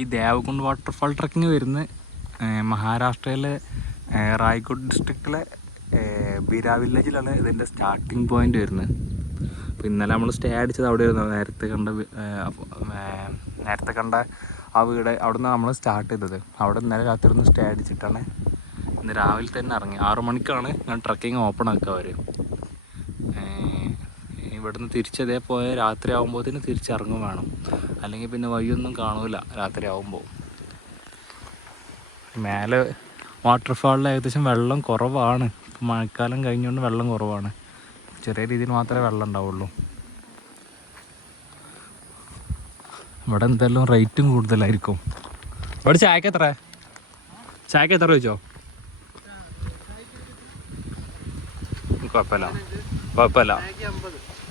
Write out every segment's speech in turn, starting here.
ഈ ദേവകുണ്ട് waterfall trekking വരുന്ന മഹാരാഷ്ട്രയിലെ റായ്ഗഡ് ഡിസ്ട്രിക്റ്റിലെ ബിരാ വില്ലേജിലാണ് ഇതിൻ്റെ സ്റ്റാർട്ടിങ് പോയിന്റ് വരുന്നത്. അപ്പോൾ ഇന്നലെ നമ്മൾ സ്റ്റേ അടിച്ചത് അവിടെ ആയിരുന്നു. നേരത്തെ കണ്ട ആ വീട് അവിടെ നിന്ന് നമ്മൾ സ്റ്റാർട്ട് ചെയ്തത്. അവിടെ ഇന്നലെ രാത്രി ഒന്ന് സ്റ്റേ അടിച്ചിട്ടാണ് ഇന്ന് രാവിലെ തന്നെ ഇറങ്ങി. 6 മണിക്കാണ് ഞാൻ ട്രക്കിങ് ഓപ്പൺ ആക്കുക. അവർ ഇവിടുന്ന് തിരിച്ചതേപോലെ രാത്രി ആകുമ്പോഴത്തേന് തിരിച്ചിറങ്ങും വേണം, അല്ലെങ്കിൽ പിന്നെ വഴിയൊന്നും കാണൂല രാത്രി ആകുമ്പോൾ. മേലെ വാട്ടർഫാളിൽ ഏകദേശം വെള്ളം കുറവാണ്. മഴക്കാലം കഴിഞ്ഞുകൊണ്ട് വെള്ളം കുറവാണ്. ചെറിയ രീതിയിൽ മാത്രമേ വെള്ളം ഉണ്ടാവുള്ളൂ. ഇവിടെ എന്തായാലും റേറ്റും കൂടുതലായിരിക്കും. ഇവിടെ ചായക്ക് എത്ര ചോദിച്ചോ? കുഴപ്പമില്ല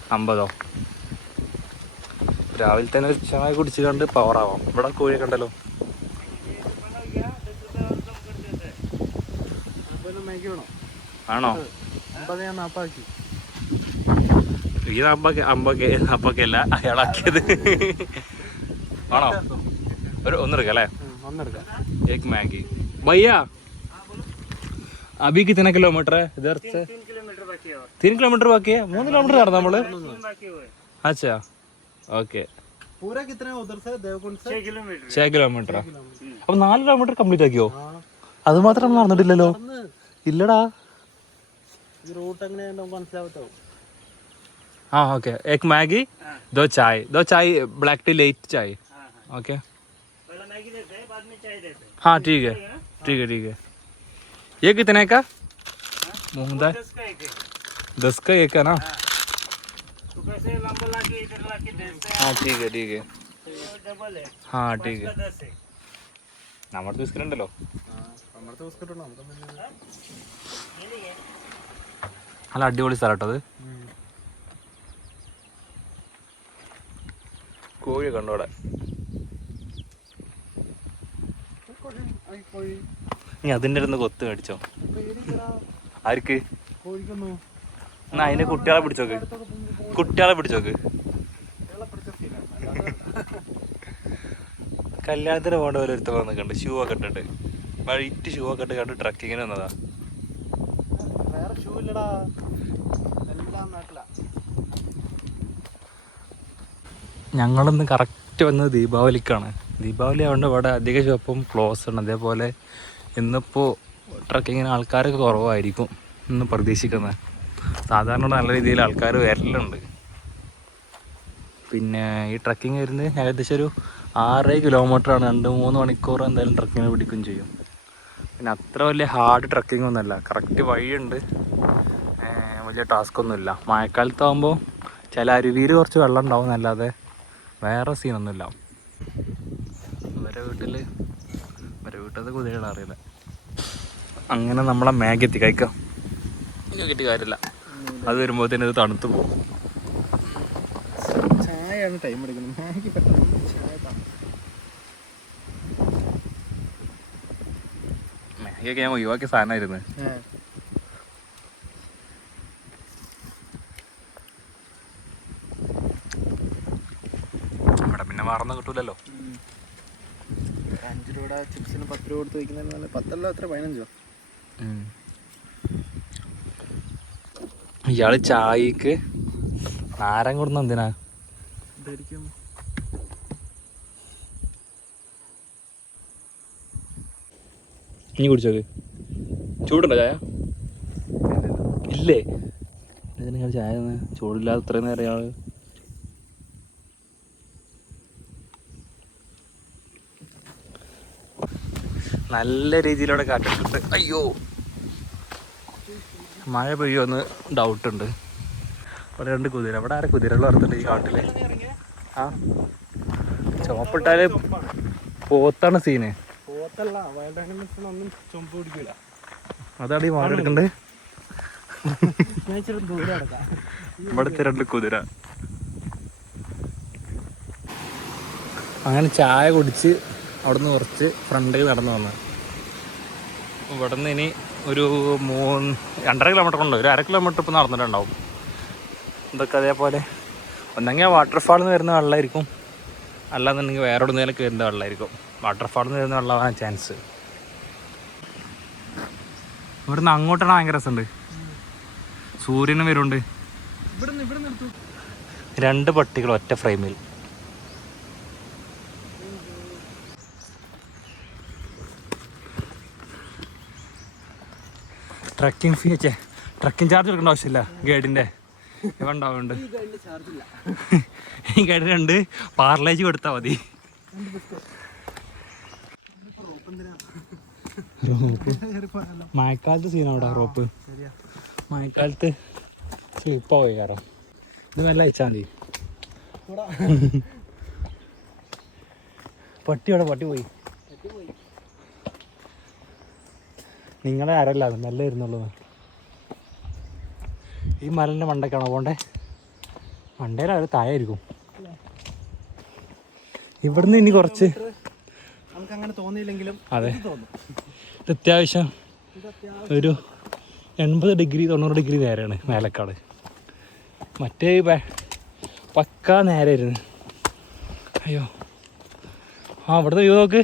50. രാവിലെ തന്നെ ചായ കുടിച്ച് കണ്ട് പവറാവാം. ഇവിടെ കോഴിയൊക്കെ ഉണ്ടല്ലോ. ആണോ? ഈ 50 അല്ല അയാളാക്കിയത്. ആണോ? ഒന്നെടുക്കാം അല്ലേ? एक मैगी भैया अभी कितने किलोमीटर है इधर से? 3 किलोमीटर बाकी है. 3 किलोमीटर നടന്നു നമ്മള്. अच्छा ओके. पूरा कितना है उधर से देवकुंड से? 6 किलोमीटर. അപ്പൊ 4 കിലോമീറ്റർ കംപ്ലീറ്റ് ആക്കിയോ? അത് മാത്രം നടന്നിട്ടില്ലല്ലോ. ഇല്ലടാ. ഈ റൂട്ട് എങ്ങനെയാണോ മനസ്സിലാവട്ടോ? हाँ ओके. एक मैगी 2 चाय ब्लैक टी लेट चाय. ओके हाँ ठीक है. ये कितने का? मूंग दाल 10 का एक है ना? हाँ ठीक है. हाँ ठीक है. നമ്മുടെ ബിസ്ക്കറ്റ് ഉണ്ടല്ലോ. നല്ല അടിപൊളി സ്ഥലം കേട്ടോ അത്. കോഴി കണ്ടോ അവിടെ? നീ അതിൻ്റെ അടുത്ത് കൊത്ത് മേടിച്ചോ? ആർക്ക്? എന്നാ അതിന് കുട്ടികളെ പിടിച്ചോക്ക്. കല്യാണത്തിന് പോകേണ്ട പോലെ ഒരുത്ത വന്നിട്ടുണ്ട്. ഷൂ ഒക്കെ ഇട്ടിട്ട്, വൈറ്റ് ഷൂ ഒക്കെ ഇട്ട് കണ്ട് ട്രക്കിങ്ങിന് വന്നതാ. ഞങ്ങളിന്ന് കറക്റ്റ് വന്നത് ദീപാവലിക്കാണ്. ദീപാവലി ആയതുകൊണ്ട് ഇവിടെ അധിക ഷോപ്പും ക്ലോസ് ആണ്. അതേപോലെ ഇന്നിപ്പോൾ ട്രക്കിങ്ങിന് ആൾക്കാരൊക്കെ കുറവായിരിക്കും ഇന്ന് പ്രതീക്ഷിക്കുന്നത്. സാധാരണ നല്ല രീതിയിൽ ആൾക്കാർ വരലുണ്ട്. പിന്നെ ഈ ട്രക്കിങ് വരുന്നത് ഏകദേശം ഒരു 6 കിലോമീറ്ററാണ്. 2-3 മണിക്കൂർ എന്തായാലും ട്രക്കിങ് പിടിക്കുകയും ചെയ്യും. പിന്നെ അത്ര വലിയ ഹാർഡ് ട്രക്കിംഗ് ഒന്നുമല്ല. കറക്റ്റ് വഴിയുണ്ട്, വലിയ ടാസ്ക്കൊന്നുമില്ല. മഴക്കാലത്താകുമ്പോൾ ചില അരുവിയിൽ കുറച്ച് വെള്ളം ഉണ്ടാവും എന്നല്ലാതെ വേറെ സീനൊന്നുമില്ല. ഇവരെ വീട്ടിൽ കുതിരകൾ അറിയില്ല. അങ്ങനെ നമ്മളെ മാഗി എത്തി കഴിക്കാം. ഇനി കിട്ടി കാര്യമില്ല, അത് വരുമ്പോഴത്തേന് ഇത് തണുത്ത് പോകും. ചായയാണ് ടൈം എടുക്കുന്നത്. മാഗി മാഗിയൊക്കെ ഞാൻ ഒഴിവാക്കിയ സാധനമായിരുന്നു. ഇവിടെ പിന്നെ മറന്നു കിട്ടൂലല്ലോ. 5 രൂപ ചിപ്സിന് 10 രൂപ കൊടുത്ത് വയ്ക്കുന്നതിന് 10 അത്ര 15. ഇയാള് ചായക്ക് നാരങ്ങ കൊടുന്ന എന്തിനാ? ഇനി കുടിച്ചോക്ക്. ചൂടുണ്ടോ ചായ? ഇല്ലേ? നിങ്ങൾ ചായ ചൂടില്ലാതെ ഇത്രയും നേരം ഇയാള്. നല്ല രീതിയിലൂടെ കാറ്റിട്ടുണ്ട്. അയ്യോ, മഴ പെയ്യുമെന്ന് ഡൗട്ടുണ്ട്. ഇവിടെ 2 കുതിര. ഇവിടെ ആരെ കുതിരകൾ വളർത്തുന്നുണ്ട് ഈ കാട്ടില്? ആ ചുവപ്പിട്ടാല് പോത്താണ് സീന്. അതാണ് ഈ മാറി എടുക്കണ്ടേ. ഇവിടുത്തെ 2 കുതിര. അങ്ങനെ ചായ കുടിച്ച് അവിടുന്ന് കുറച്ച് ഫ്രണ്ടിൽ നടന്നു വന്നു. ഇവിടെ നിന്ന് ഇനി ഒരു 2.5 കിലോമീറ്റർ ഉണ്ട്. ഒരു 1/2 കിലോമീറ്റർ ഇപ്പോൾ നടന്നിട്ടുണ്ടാവും. ഇതൊക്കെ അതേപോലെ ഒന്നെങ്കിൽ വാട്ടർഫാളിൽ നിന്ന് വരുന്ന വെള്ളമായിരിക്കും, അല്ലാന്നുണ്ടെങ്കിൽ വേറെ എവിടെ നിന്നേലും കയറുന്ന വെള്ളമായിരിക്കും. വാട്ടർഫാളിൽ നിന്ന് വരുന്ന വെള്ളമാവാൻ ചാൻസ്. ഇവിടുന്ന് അങ്ങോട്ടാണ് ഭയങ്കര രസമുണ്ട്. സൂര്യനും വരുന്നുണ്ട്. 2 പട്ടികൾ ഒറ്റ ഫ്രെയിമിൽ. ട്രക്കിംഗ് ഫീ വെച്ചേ ട്രക്കിംഗ് ചാർജ് കൊടുക്കേണ്ട ആവശ്യമില്ല. ഗൈഡിൻ്റെ ഇവ ഉണ്ടാവുന്നുണ്ട്. ഈ ഗൈഡിന് 2 പാർലേജ് കൊടുത്താൽ മതി. മഴക്കാലത്ത് സീനാ അവിടെ റോപ്പ്. മഴക്കാലത്ത് സ്ലിപ്പായി കയറാം. ഇത് നല്ല അയച്ചാൽ മതി. പട്ടി പോയി. നിങ്ങളെ ആരല്ല അത് നല്ല ഇരുന്നുള്ളൂ. ഈ മലൻ്റെ മണ്ടയ്ക്കാണോ പോണ്ടേ? മണ്ടയിൽ അവർ താഴായിരിക്കും. ഇവിടുന്ന് ഇനി കുറച്ച് അങ്ങനെ തോന്നിയില്ലെങ്കിലും അതെ ഇത് അത്യാവശ്യം ഒരു 80 ഡിഗ്രി 90 ഡിഗ്രി നേരെയാണ് മേലക്കാട്. മറ്റേ പക്കാ നേരായിരുന്നു. അയ്യോ ഇവിടുത്തെ വ്യൂ നോക്ക്.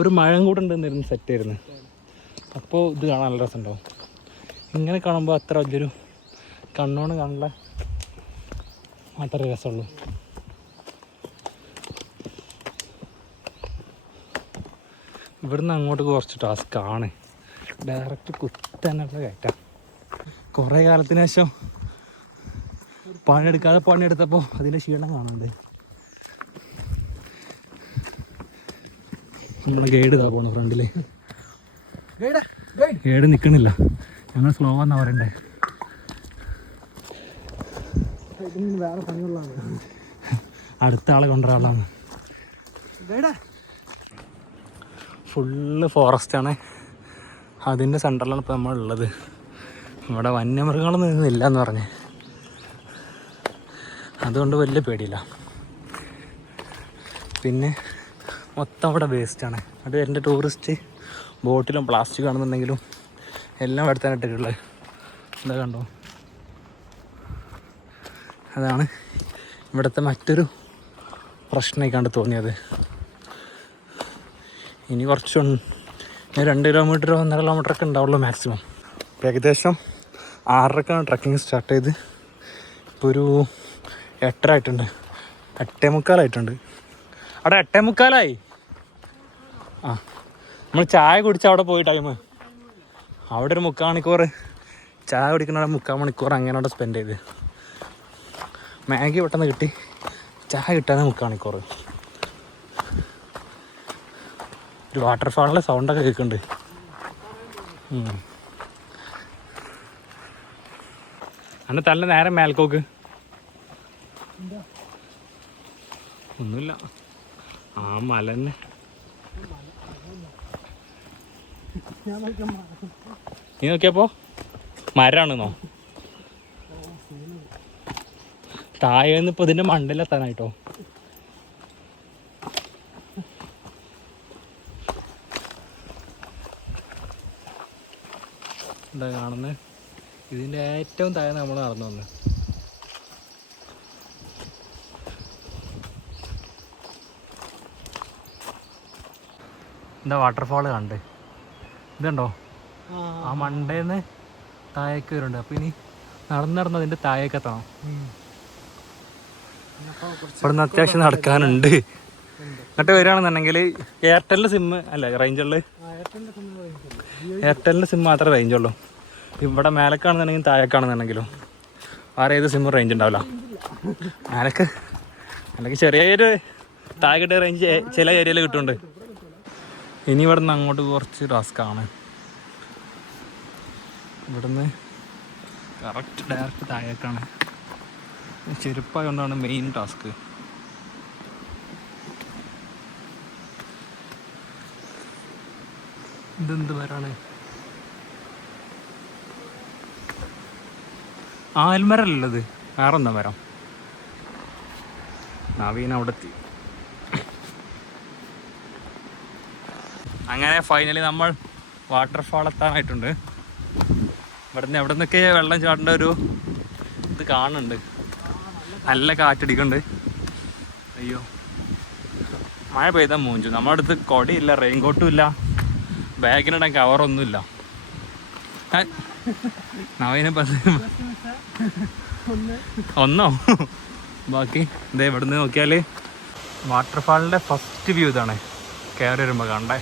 ഒരു മഴം കൂടെ ഉണ്ടെന്നിരുന്നു സെറ്റായിരുന്നു. അപ്പോൾ ഇത് കാണാൻ നല്ല രസമുണ്ടാവും. ഇങ്ങനെ കാണുമ്പോൾ അത്ര വലിയൊരു കണ്ണോണ് കാണില്ല മാത്രമേ രസമുള്ളൂ. ഇവിടുന്ന് അങ്ങോട്ട് കുറച്ച് ടാസ്ക്കാണ്. ഡയറക്റ്റ് കുത്തനുള്ള കയറ്റാം. കുറേ കാലത്തിന് ശേഷം പണിയെടുത്തപ്പോൾ അതിൻ്റെ ക്ഷീണം കാണുന്നുണ്ട്. നമ്മുടെ ഗൈഡ് ഇതാ പോണു ഫ്രണ്ടിൽ. ഗൈഡ് നിൽക്കണില്ല. ഞങ്ങൾ സ്ലോ ആണെന്നാ പറയണ്ടേ. വേറെ പണികളാണ്. അടുത്ത ആളെ കൊണ്ടുവരാളാണ്. ഫുള്ള് ഫോറസ്റ്റാണ്. അതിൻ്റെ സെൻറ്ററിലാണ് ഇപ്പോൾ നമ്മളുള്ളത്. ഇവിടെ വന്യമൃഗങ്ങളൊന്നും ഇല്ല എന്ന് പറഞ്ഞ്, അതുകൊണ്ട് വലിയ പേടിയില്ല. പിന്നെ മൊത്തം അവിടെ വേസ്റ്റാണ്. അത് എൻ്റെ ടൂറിസ്റ്റ് ബോട്ടിലും പ്ലാസ്റ്റിക് ആണെന്നുണ്ടെങ്കിലും എല്ലാം എടുത്താണ് ഇട്ടിട്ടുള്ളത്. എന്താ കണ്ടോ? അതാണ് ഇവിടുത്തെ മറ്റൊരു പ്രശ്നമായിക്കാണ്ട് തോന്നിയത്. ഇനി കുറച്ച് 2 കിലോമീറ്ററോ 1.5 കിലോമീറ്ററൊക്കെ ഉണ്ടാവുള്ളൂ മാക്സിമം. ഇപ്പോൾ ഏകദേശം 6:30ക്കാണ് ട്രക്കിങ് സ്റ്റാർട്ട് ചെയ്ത്. ഇപ്പോൾ ഒരു 8:30 ആയിട്ടുണ്ട്. 8:45 അവിടെ 8:45. നമ്മൾ ചായ കുടിച്ച് അവിടെ പോയി ടൈം അവിടെ ഒരു 3/4 മണിക്കൂർ, ചായ കുടിക്കുന്ന 3/4 മണിക്കൂർ അങ്ങനെ അവിടെ സ്പെൻഡ് ചെയ്ത്. മാഗി പെട്ടെന്ന് കിട്ടി, ചായ കിട്ടാതെ 3/4 മണിക്കൂർ. ഒരു വാട്ടർഫാളിലെ സൗണ്ടൊക്കെ കേൾക്കുന്നുണ്ട്. അന്നെ തല്ല നേരെ മേൽക്കോക്ക്. ഒന്നുമില്ല, ആ മല തന്നെ. നീ നോക്കിയപ്പോ മരാണെന്നോ? താഴേന്ന് ഇപ്പൊ ഇതിന്റെ മണ്ടയിലെത്താനായിട്ടോ. എന്താ കാണുന്നത്? ഇതിന്റെ ഏറ്റവും താഴെ നമ്മൾ നടന്നു വന്ന്. എന്താ വാട്ടർഫാള് കണ്ടേ? ഇതുണ്ടോ? ആ മണ്ടേന്ന് താഴേക്ക് വരുന്നുണ്ട്. അപ്പോൾ ഇനി നടന്ന് അതിൻ്റെ താഴേക്ക് എത്തണം. ഇവിടെ നിന്ന് അത്യാവശ്യം നടക്കാനുണ്ട്. എന്നിട്ട് വരികയാണെന്നുണ്ടെങ്കിൽ എയർടെലിൻ്റെ സിമ്മ് അല്ല റേഞ്ചുള്ളു. എയർടെലിൻ്റെ സിം മാത്രമേ റേഞ്ചുള്ളൂ. ഇവിടെ മേലക്കാണെന്നുണ്ടെങ്കിലും താഴേക്കാണെന്നുണ്ടെങ്കിലും വേറെ ഏത് സിമ്മും റേഞ്ച് ഉണ്ടാവില്ല. മേലക്ക് അല്ലെങ്കിൽ ചെറിയൊരു താഴെ റേഞ്ച് ചില ഏരിയയിൽ കിട്ടുന്നുണ്ട്. ഇനി ഇവിടെ നിന്ന് അങ്ങോട്ട് കുറച്ച് ടാസ്ക്കാണ്. ഇവിടുന്ന് കറക്റ്റ് ഡയറക്റ്റ് താഴേക്കാണ്. ചെരുപ്പായതുകൊണ്ടാണ് മെയിൻ ടാസ്ക്. ഇതെന്ത് മരമാണ്? ആൽമരല്ലത്, വേറെ എന്താ മരം? നവീൻ അവിടെ എത്തി. അങ്ങനെ ഫൈനലി നമ്മൾ വാട്ടർഫാൾ എത്താനായിട്ടുണ്ട്. എവിടെ നിന്നൊക്കെ വെള്ളം ചാടേണ്ട ഒരു ഇത് കാണുന്നുണ്ട്. നല്ല കാറ്റടിക്കുന്നുണ്ട്. അയ്യോ മഴ പെയ്താൽ മൂഞ്ചു. നമ്മുടെ അടുത്ത് കൊടയില്ല, റെയിൻകോട്ടും ഇല്ല, ബാഗിനിടാൻ കവറൊന്നുമില്ല. നവീനെ ഒന്നോ ബാക്കി ഇതേ ഇവിടുന്ന് നോക്കിയാൽ വാട്ടർഫാളിൻ്റെ ഫസ്റ്റ് വ്യൂ ഇതാണ് കയറി വരുമ്പോൾ കണ്ടേ.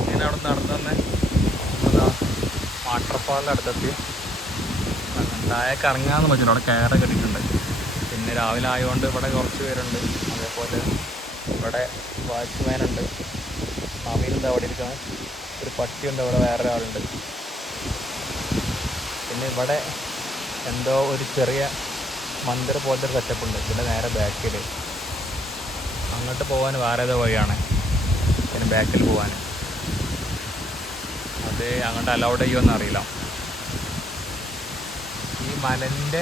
ഇങ്ങനെ അവിടെ നടന്നു തന്നെ വാട്ടർഫാളിൻ്റെ അടുത്തെത്തി. താഴേക്ക് ഇറങ്ങാമെന്ന് പറ്റില്ല, അവിടെ കയറൊക്കെ ഇട്ടിട്ടുണ്ട്. പിന്നെ രാവിലെ ആയതുകൊണ്ട് ഇവിടെ കുറച്ച് പേരുണ്ട്. അതേപോലെ ഇവിടെ വാച്ച്മാനുണ്ട്, അമീനുണ്ട് അവിടെ ഇരിക്കണം, ഒരു പട്ടിയുണ്ട്, ഇവിടെ വേറെ ഒരാളുണ്ട്. പിന്നെ ഇവിടെ എന്തോ ഒരു ചെറിയ മന്ദിർ പോലത്തെ ഒരു സെറ്റപ്പ് ഉണ്ട്. പിന്നെ നേരെ ബാക്കിൽ അങ്ങോട്ട് പോകാൻ വേറെ ഏതോ വഴിയാണ്, പിന്നെ ബാക്കിൽ പോകാൻ. അത് അങ്ങോട്ട് അലൗഡ് ചെയ്യുമെന്ന് അറിയില്ല. ഈ മലൻ്റെ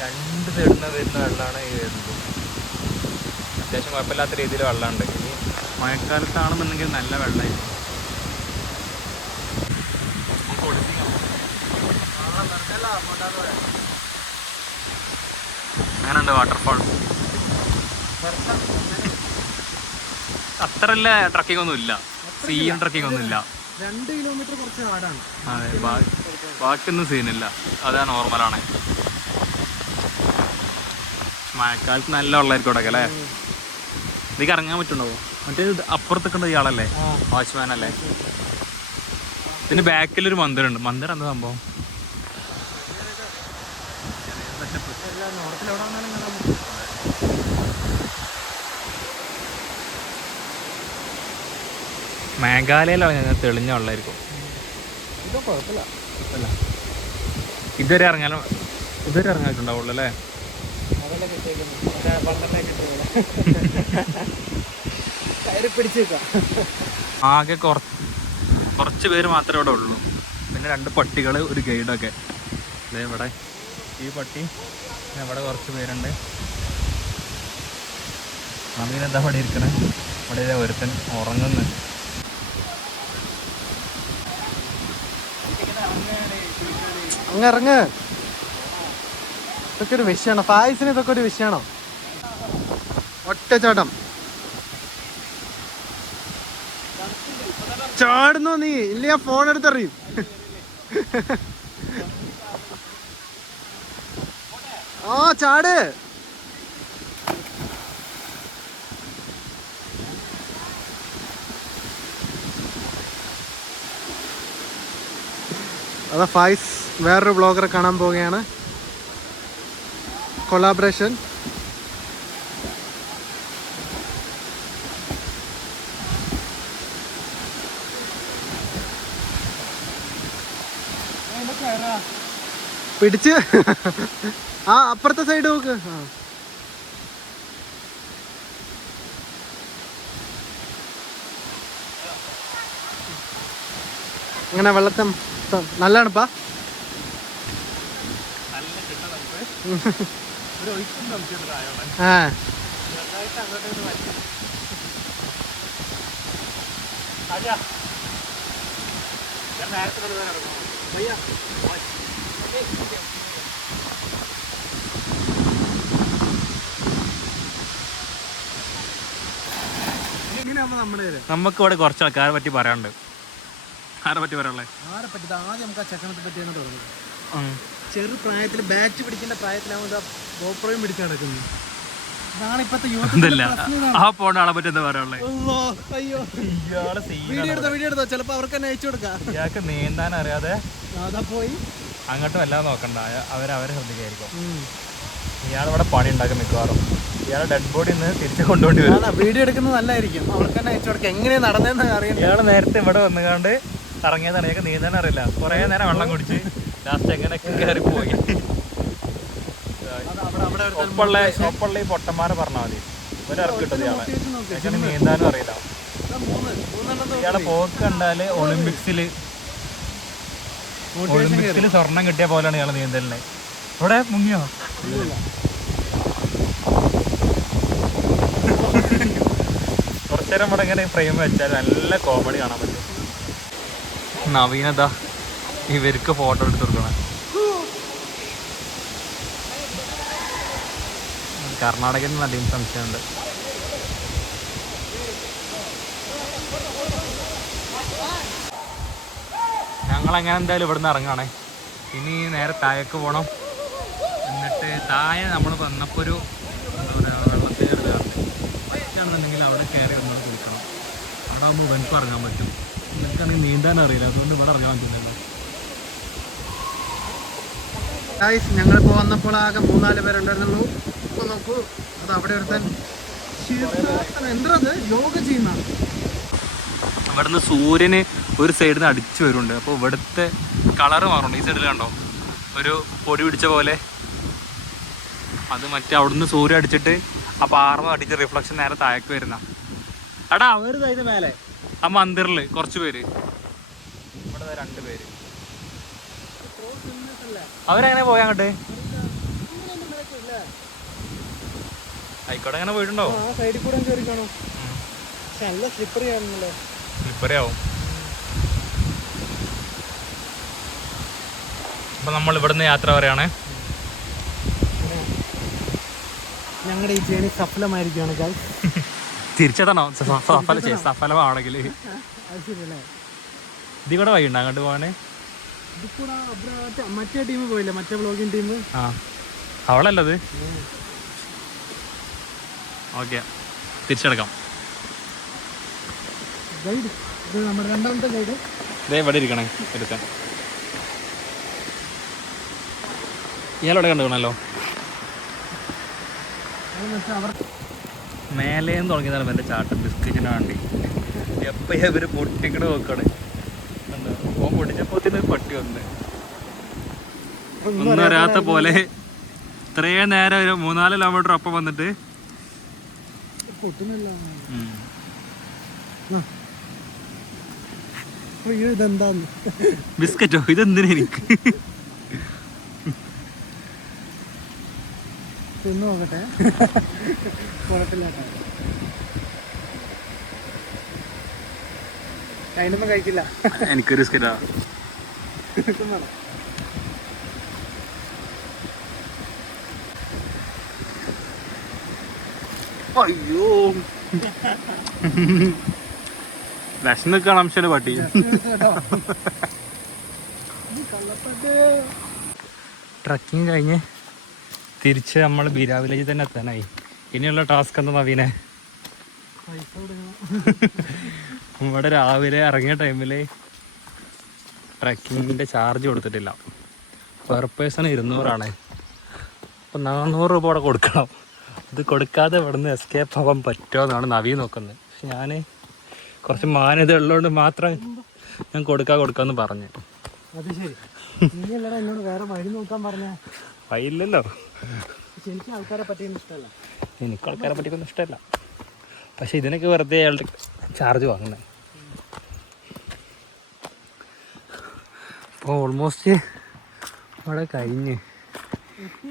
രണ്ട് സൈഡിൽ നിന്ന് വരുന്ന വെള്ളമാണ് ഈ വരുന്നത്. അത്യാവശ്യം കുഴപ്പമില്ലാത്ത രീതിയിൽ വെള്ളമുണ്ട്. ഇനി മഴക്കാലത്താണെന്നുണ്ടെങ്കിൽ നല്ല വെള്ളമായിരിക്കും. അങ്ങനെയുണ്ട് വാട്ടർഫാൾ. അത്രല്ല ട്രക്കിംഗ് ഒന്നും ഇല്ല, സീയും ട്രക്കിംഗ് ഒന്നും ഇല്ല. 2 കിലോമീറ്റർ കുറച്ച് കാടാണ്. അതെ, ബാക്കിയൊന്നും സീനില്ല, അതാ നോർമലാണ്. മഴക്കാലത്ത് നല്ല വെള്ളമായിരിക്കും അവിടെ അല്ലേ? ഇതിക്ക് ഇറങ്ങാൻ പറ്റുന്നുണ്ടാവോ? മറ്റേ അപ്പുറത്തേക്കുണ്ട് ഇയാളല്ലേ, വാച്ച്മാൻ അല്ലേ? ഇതിന് ബാക്കിലൊരു മന്ദിരമുണ്ട്. മന്ദിരം എന്താ സംഭവം? മേഘാലയയിലാണ് ഞാൻ തെളിഞ്ഞ വെള്ളമായിരിക്കും. ഇതോ കുഴപ്പമില്ല. ഇതുവരെ ഇറങ്ങായിട്ടുണ്ടാവുള്ളൂ അല്ലേ? ആകെ കുറച്ച് പേര് മാത്രമേ ഇവിടെ ഉള്ളൂ. പിന്നെ 2 പട്ടികൾ, ഒരു ഗൈഡൊക്കെ. അതെ, ഇവിടെ ഈ പട്ടി, ഇവിടെ കുറച്ച് പേരുണ്ട്. അമീനെന്താ ഇവിടെ ഇരിക്കണേ? ഇവിടെ ഒരുത്തൻ ഉറങ്ങുന്നു. അങ്ങ് ഇറങ്ങ്. ഇതൊക്കെ ഒരു വിഷയമാണോ ഫായിസിന്? ഇതൊക്കെ ഒരു വിഷയമാണോ? ഒറ്റച്ചാട്ടം ചാടുന്നോ നീ? ഇല്ല, ഫോൺ എടുത്തെറിയും. ആ ചാട്. അതാ ഫായിസ് വേറൊരു വ്ളോഗറെ കാണാൻ പോവുകയാണ്. കൊളാബറേഷൻ. പിടിച്ച് ആ അപ്പുറത്തെ സൈഡ് നോക്ക്. അങ്ങനെ വെള്ളത്തെ നല്ലതാണിപ്പാ. ആ നമുക്ക് ഇവിടെ കുറച്ച് ആൾക്കാരെ പറ്റി പറയാനുണ്ട്. ആരെ പറ്റി പറയാനുള്ളത്? ആരെ പറ്റി? ആദ്യം നമുക്ക് ആ ചെക്കനത്തെ പറ്റിയാണ് തുടങ്ങുന്നത്. ചെറു പ്രായത്തിൽ ബാറ്റ് പിടിക്കേണ്ട പ്രായത്തിലാവുമ്പോൾ ഗോപ്രോയും പിടിച്ച് നടക്കുന്നത്. ഇതാണ് ഇപ്പത്തെ ആ പോണ ആളെ പറ്റി എന്താ പറയാനുള്ളത്? വീഡിയോ എടുത്തോ, ചിലപ്പോ അവർക്ക് തന്നെ അയച്ചു കൊടുക്കാം. ഇയാൾക്ക് നീന്താൻ അറിയാതെ അതാ പോയി അങ്ങോട്ടും എല്ലാം നോക്കണ്ട, അവരെ ശ്രദ്ധിക്കായിരിക്കും. ഇയാളിവിടെ പണി ഉണ്ടാക്കും മിക്കവാറും. ഇയാളെ ഡെഡ് ബോഡി ഇന്ന് തിരിച്ചു കൊണ്ടുപോണ്ടി വരും. വീഡിയോ എടുക്കുന്നത് നല്ലതായിരിക്കും, അവർക്ക് തന്നെ അയച്ചു കൊടുക്കാം. എങ്ങനെയാ നടന്നതെന്ന് അറിയാം. ഇയാള് നേരത്തെ ഇവിടെ വന്നുകാണ്ട് ഇറങ്ങിയതാണ്. ഇയാൾക്ക് നീന്താൻ അറിയില്ല. കുറേ നേരം വെള്ളം കുടിച്ച് ലാസ്റ്റ് എങ്ങനെയൊക്കെ കയറി പോയി. ഒപ്പുള്ള ഈ പൊട്ടന്മാരെ പറഞ്ഞാൽ മതി, ഒരിറക്കി കിട്ടത് ഇയാളെ. എങ്ങനെ നീന്താനും അറിയില്ല. ഇയാളെ പോക്ക് കണ്ടാല് ഒളിമ്പിക്സിൽ ഒളിമ്പിക്സിൽ സ്വർണം കിട്ടിയ പോലെയാണ് ഇയാൾ നീന്തലിനെ. ഇവിടെ മുങ്ങിയോ? കുറച്ചേരം ഇവിടെ ഇങ്ങനെ ഫ്രെയിം വെച്ചാൽ നല്ല കോമഡി കാണാൻ പറ്റും. നവീനതാ ഇവർക്ക് ഫോട്ടോ എടുത്ത് കൊടുക്കണം. കർണാടകയിൽ നിന്ന് അധികം സംശയമുണ്ട്. ഞങ്ങളങ്ങനെ എന്തായാലും ഇവിടുന്ന് ഇറങ്ങാണേ. ഇനി നേരെ താഴേക്ക് പോകണം. എന്നിട്ട് താഴെ നമ്മൾ വന്നപ്പോൾ ഒരു എന്താ പറയുക വെള്ളത്തിൽ പറ്റാണെന്നുണ്ടെങ്കിൽ അവിടെ കയറി നമ്മൾ കുളിക്കണം. അവിടെ ആകുമ്പോൾ ഇവനക്കും ഇറങ്ങാൻ പറ്റും. എനിക്കാണെങ്കിൽ നീന്താൻ അറിയില്ല, അതുകൊണ്ട് ഇവിടെ ഇറങ്ങാൻ പറ്റില്ലല്ലോ. ഞങ്ങളിപ്പോൾ വന്നപ്പോൾ ആകെ 3-4 പേരുണ്ടായിരുന്നുള്ളൂ. ഇപ്പോൾ നോക്കൂ, അത് അവിടെ ഒരുത്തൻ എന്താ യോഗ ചെയ്യുന്ന. ഇവിടുന്ന് സൂര്യന് ഒരു സൈഡിൽ നിന്ന് അടിച്ചു വരുന്നുണ്ട്. അപ്പോൾ ഇവിടുത്തെ കളറ് മാറുന്നുണ്ട്. ഈ സൈഡിൽ കണ്ടോ ഒരു പൊടി പിടിച്ച പോലെ. അത് മറ്റേ അവിടുന്ന് സൂര്യൻ അടിച്ചിട്ട് ആ പാറമ അടിച്ച് റിഫ്ലക്ഷൻ നേരെ താഴേക്ക് വരുന്ന. എടാ അവർ ഇതിന് മേലെ ആ മന്ദിറിൽ കുറച്ച് പേര്, ഇവിടെ 2 പേര്. അവരെങ്ങനെ പോയാ അങ്ങോട്ട്? ആയിക്കോട്ടെ, അങ്ങനെ പോയിട്ടുണ്ടോ? സൈഡിൽ കൂടെ കയറിക്കാണോ? നല്ല സ്ലിപ്പറി ആണല്ലോ. സ്ലിപ്പറി ആവും. അപ്പം നമ്മൾ ഇവിടുന്ന് യാത്ര പറയാണ്. ഞങ്ങളുടെ ഈ ജേണി സഫലമായിരിക്കുകയാണ്. തിരിച്ചെത്തണോ? സഫലമാണെങ്കിൽ ഇതിൽ കൂടെ വഴിയുണ്ടോ അങ്ങോട്ട് പോകാൻ? മറ്റേ ടീം പോയില്ലേ, മറ്റേ ബ്ലോഗിങ് ടീം. ആ അവളല്ലത്. ഓക്കെ, തിരിച്ചെടുക്കാം. ഗൈഡ് ഇത് നമ്മുടെ രണ്ടാമത്തെ ഗൈഡ്. ഇതേ ഇവിടെ ഇരിക്കണേ എടുക്കാൻ. ഇയാളോടെ കണ്ടുകണല്ലോ. മേലേന്ന് തുടങ്ങിയതാണ് എൻ്റെ ചാട്ടം ബിസ്ക്കറ്റിന് വേണ്ടി. എപ്പോൾ ഇവർ പൊട്ടിക്കണ നോക്കണേ. ഓ പൊട്ടിച്ചപ്പോൾ പട്ടി വന്ന് ഒന്നും അറിയാത്ത പോലെ ഇത്രയും നേരം ഒരു 3-4 കിലോമീറ്റർ ഒപ്പം വന്നിട്ട് ഇതെന്താന്ന് ബിസ്ക്കറ്റോ? ഇതെന്തിനാ എനിക്ക്? തിന്നു നോക്കട്ടെ, കുഴപ്പമില്ല. അതിനൊന്നും കഴിക്കില്ല. എനിക്കൊരു ബിസ്ക്കറ്റാ. അയ്യോ വിഷം നിൽക്കണം അംശന്റെ പട്ടി. ട്രക്കിങ് കഴിഞ്ഞ് തിരിച്ച് നമ്മൾ ബീരാ വില്ലേജിൽ തന്നെ എത്താനായി. ഇനിയുള്ള ടാസ്ക് എന്താ നവീനെ? ഇവിടെ രാവിലെ ഇറങ്ങിയ ടൈമിൽ ട്രക്കിങ്ങിൻ്റെ ചാർജ് കൊടുത്തിട്ടില്ല. പെർ പേഴ്സൺ 200 അപ്പോൾ 400 രൂപ അവിടെ കൊടുക്കണം. ഇത് കൊടുക്കാതെ ഇവിടെ നിന്ന് എസ്കേപ്പ് ആവാൻ പറ്റുമോ എന്നാണ് നവീൻ നോക്കുന്നത്. പക്ഷെ ഞാൻ കുറച്ച് മാന്യത ഉള്ളതുകൊണ്ട് മാത്രം ഞാൻ കൊടുക്കാമെന്ന് പറഞ്ഞു. അത് ശരി, എന്നോട് വേറെ വഴി നോക്കാൻ പറഞ്ഞ വഴിയില്ലല്ലോ. എനിക്ക് ആൾക്കാരെ പറ്റിയൊന്നും ഇഷ്ടമല്ല. എനിക്ക് ആൾക്കാരെ പറ്റിയൊന്നും ഇഷ്ടമല്ല. പക്ഷെ ഇതിനൊക്കെ വെറുതെ അയാളുടെ ചാർജ് വാങ്ങുന്നത്. അപ്പോൾ ഓൾമോസ്റ്റ് അവിടെ കഴിഞ്ഞ്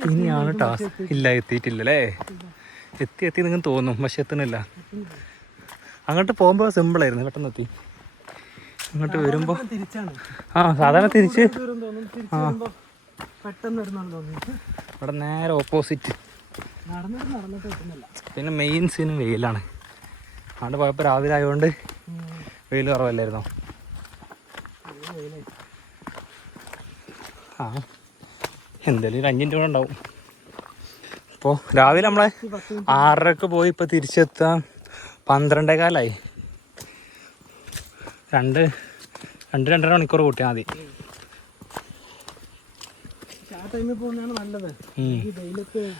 ഇനിയാണ് ടാസ്ക്. ഇല്ല, എത്തിയിട്ടില്ലല്ലേ? എത്തി നിങ്ങൾ തോന്നും, പക്ഷെ എത്തുന്നില്ല. അങ്ങോട്ട് പോകുമ്പോൾ സിമ്പിളായിരുന്നു, പെട്ടെന്ന് എത്തി. ഇങ്ങോട്ട് വരുമ്പോൾ സാധാരണ തിരിച്ച് ഇവിടെ നേരെ ഓപ്പോസിറ്റ്. പിന്നെ മെയിൻ സീനും വെയിലാണ്. അവിടെ പോയപ്പോൾ രാവിലെ ആയതുകൊണ്ട് വെയിൽ കുറവല്ലായിരുന്നോ? ആ എന്തായാലും ഒരു 5 മിനിറ്റ് കൂടെ ഉണ്ടാവും. അപ്പോൾ രാവിലെ നമ്മളെ 6:30 പോയി ഇപ്പോൾ തിരിച്ചെത്താൻ 12:15. 2-2.5 മണിക്കൂർ കൂട്ടിയാൽ മതി.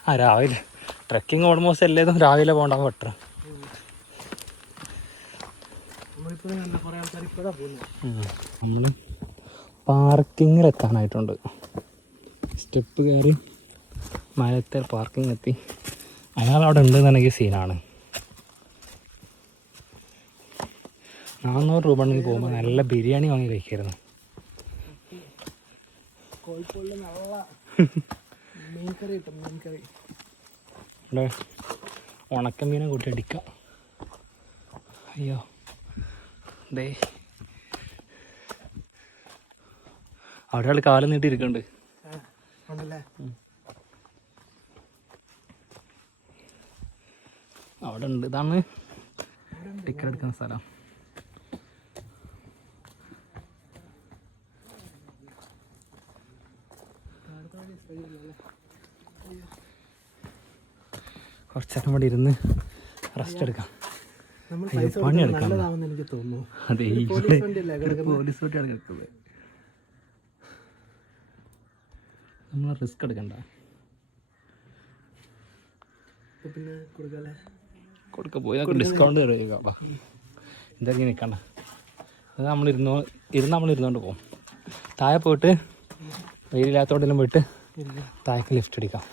ആ രാവിലെ ട്രക്കിങ് ഓൾമോസ്റ്റ് എല്ലാതും രാവിലെ പോകണ്ടാവും ബെറ്റർ. നമ്മൾ പാർക്കിങ്ങിലെത്താനായിട്ടുണ്ട്. സ്റ്റെപ്പ് കയറി മരത്തെ പാർക്കിംഗ് എത്തി. അയാളവിടെ ഉണ്ടെന്നുണ്ടെങ്കിൽ സീനാണ്. 400 രൂപ ഉണ്ടെങ്കിൽ പോകുമ്പോൾ നല്ല ബിരിയാണി വാങ്ങി കഴിക്കായിരുന്നു. കോഴിക്കോടിൽ നല്ല മീൻ കറി കിട്ടും. മീൻ കറി ഇവിടെ ഉണക്കമീനെ കൂട്ടി അടിക്കാം. അയ്യോ ദേ അവിടെ ആൾ കാലം നീട്ടിയിരിക്കുന്നുണ്ട്. ആണല്ലേ? അവിടെ ഉണ്ട്. ഇതാണ് ടിക്കറ്റ് എടുക്കുന്ന സ്ഥലം. കുറച്ചേരം ഇവിടെ ഇരുന്ന് റെസ്റ്റ് എടുക്കാം. പണിയെടുക്കാം. എനിക്ക് തോന്നുന്നു. അതെ, പോലീസ് വണ്ടിയാണ് കിടക്കുന്നത്. നമ്മൾ റിസ്ക് എടുക്കണ്ട. പിന്നെ കൊടുക്ക പോയി ഡിസ്കൗണ്ട് തരുക. ഇതൊക്കെ നിൽക്കണ്ട. അത് നമ്മൾ ഇരുന്നോണ്ട് പോകും. താഴെ പോയിട്ട് വെയിലില്ലാത്തോടെല്ലാം പോയിട്ട് താഴേക്ക് ലിഫ്റ്റ് അടിക്കാം.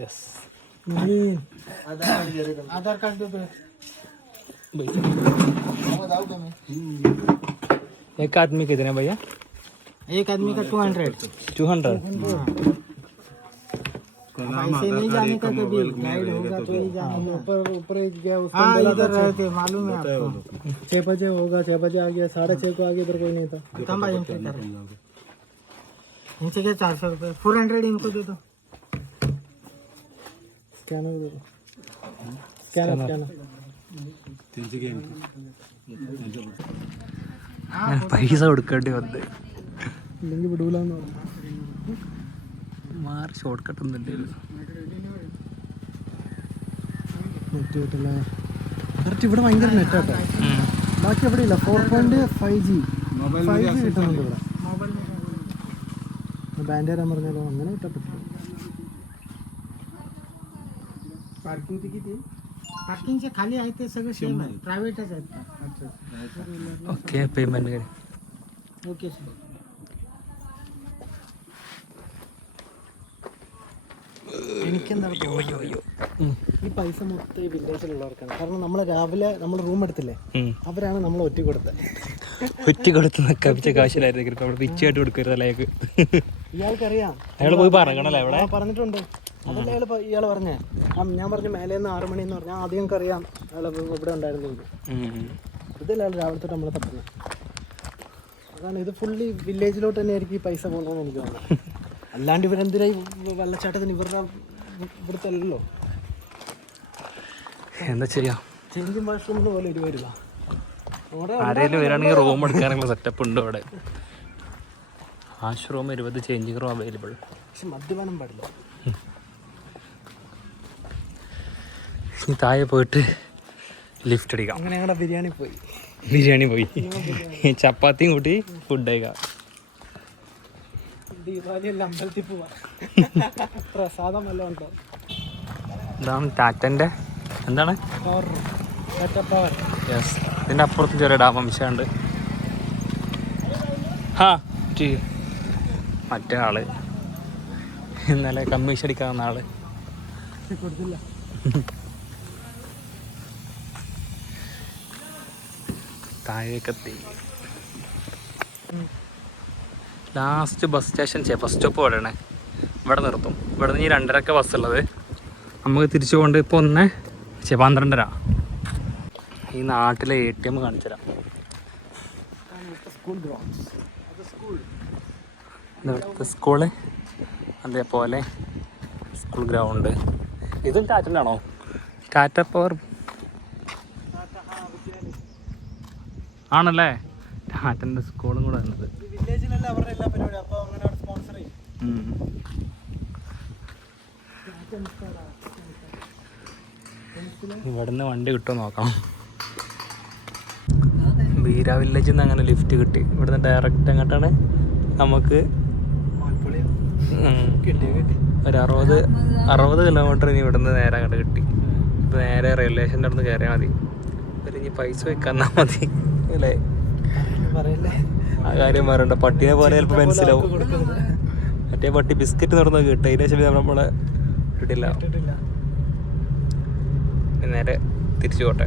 यस आधार कार्ड दो. एक आदमी कितने भैया? एक आदमी का 200. ऐसे नहीं जाने का कभी गाइड होगा तो ही जाने. ऊपर गया उसका इधर रहे थे मालूम है आपको. 6 बजे होगा, 6 बजे आ गया, 6:30 को आ गया, इधर कोई नहीं था. कम आ एंट्री कर इनसे क्या 400 रुपये. 400 इनको दे दो. स्कैनर दे दो. स्कैनर പൈസ കൊടുക്കേണ്ടി വന്ന് ഇല്ലെങ്കിൽ വിടൂലെന്ന് മാറി ഷോർട്ട് കട്ട് ഒന്നും നെറ്റ് കറക്റ്റ്. ഇവിടെ ഭയങ്കര നെറ്റാട്ടോ. ബാക്കി എവിടെ ഇല്ല. 4.5G കിട്ടുന്നുണ്ട് ഇവിടെ. ബാൻഡ് തരാൻ പറഞ്ഞാലോ അങ്ങനെ കിട്ടപ്പെട്ടു. पार्किंग से खाली आए थे सगळे सेम आहे. प्रायव्हेटच आहेत. ओके पेमेंट कर. Okay sir. എനിക്കെന്താ ഈ പൈസ മൊത്തം ഈ വില്ലേജിലുള്ളവർക്കാണ്. കാരണം നമ്മൾ രാവിലെ നമ്മൾ റൂം എടുത്തില്ലേ, അവരാണ് നമ്മൾ ഒറ്റ കൊടുത്തത്. ഒറ്റ കൊടുത്ത് കപ്പിച്ച കാശിലായിരുന്നു പിച്ചായിട്ട് കൊടുക്കരുതല്ലേ. ഇയാൾക്കറിയാം. അയാൾ പോയി പറഞ്ഞണല്ലേ ഇവിടെ പറഞ്ഞിട്ടുണ്ട്. അതല്ലേ ഇയാൾ പറഞ്ഞേ. ഞാൻ പറഞ്ഞു മേലേന്ന് 6 മണി എന്ന് പറഞ്ഞാൽ ആദ്യം അറിയാം അയാൾ ഇവിടെ ഉണ്ടായിരുന്നു. ഇതല്ലേ രാവിലെ തൊട്ട് നമ്മളെ തട്ടുന്നത്. അതാണ് ഇത് ഫുള്ളി വില്ലേജിലോട്ട് തന്നെ ആയിരിക്കും ഈ പൈസ പോകുന്നതെന്ന് എനിക്ക് തോന്നുന്നു. അല്ലാണ്ട് ഇവരെന്തിനായി വെള്ളച്ചാട്ടത്തിന് ഇവിടുത്തെ അല്ലല്ലോ. എന്താ ചെയ്യാ. ചേഞ്ചിങ് വാഷ്റൂമിന് പോലെ 20 രൂപ. ആരെങ്കിലും വരികയാണെങ്കിൽ റൂം എടുക്കാനുള്ള സെറ്റപ്പ് ഉണ്ട് അവിടെ. Washroom 20, changing room available. പക്ഷെ മദ്യപാനം പാടില്ല. ഇനി താഴെ പോയിട്ട് ലിഫ്റ്റ് അടിക്കാം. അങ്ങനെ ഞങ്ങളുടെ ബിരിയാണി പോയി ചപ്പാത്തിയും കൂട്ടി ഫുഡ് കഴിക്കാം. ദീപാവലി അമ്പലത്തിൽ പോവാ. പ്രസാദം വല്ലതും ഉണ്ടോ? ഇതാണ് ടാറ്റൻ്റെ എന്താണ് പവർ. യെസ്. ഇതിൻ്റെ അപ്പുറത്തും ചെറിയ ഡാമംശമുണ്ട്. മറ്റേ ആള് ഇന്നലെ കമ്മീഷൻ അടിക്കാൻ വന്ന ആള് കൊടുത്തില്ല. താഴേക്കെത്തി. Last bus station bus stop ഇവിടെയാണ്. ഇവിടെ നിർത്തും. ഇവിടെ നിന്ന് ഈ 2:30 ബസ്സുള്ളത്. നമുക്ക് തിരിച്ചു കൊണ്ട് ഇപ്പോൾ 12:30. ഈ നാട്ടിലെ ATM കാണിച്ചു തരാം. ഇവിടുത്തെ സ്കൂള്, അതേപോലെ സ്കൂൾ ഗ്രൗണ്ട്. ഇതും ടാറ്റൻ്റെ ആണോ? ടാറ്റ പവർ ആണല്ലേ. ടാറ്റൻ്റെ സ്കൂളും കൂടെ ആണത്. ഇവിടുന്ന് വണ്ടി കിട്ടുമോ നോക്കാം. ബീര വില്ലേജിൽ നിന്ന് അങ്ങനെ ലിഫ്റ്റ് കിട്ടി. ഇവിടുന്ന് ഡയറക്റ്റ് അങ്ങോട്ടാണ് നമുക്ക് ഒരു 60 കിലോമീറ്റർ ഇനി ഇവിടുന്ന് നേരെ അങ്ങോട്ട് കിട്ടി. ഇപ്പോൾ നേരെ റെയിൽവേ സ്റ്റേഷൻ്റെ അവിടെ നിന്ന് കയറിയാൽ മതി. ഒരു ഇനി പൈസ വെക്കാന്നാ മതി അല്ലേ. ആ കാര്യം പറയണ്ട. പട്ടീനെ പോലെ ചിലപ്പോൾ മനസ്സിലാവും. മറ്റേ പട്ടി ബിസ്ക്കറ്റ് തുറന്ന് കിട്ടും. അതിന് ശേഷം നമ്മളെ കിട്ടില്ല. നേരെ തിരിച്ചു പോട്ടെ.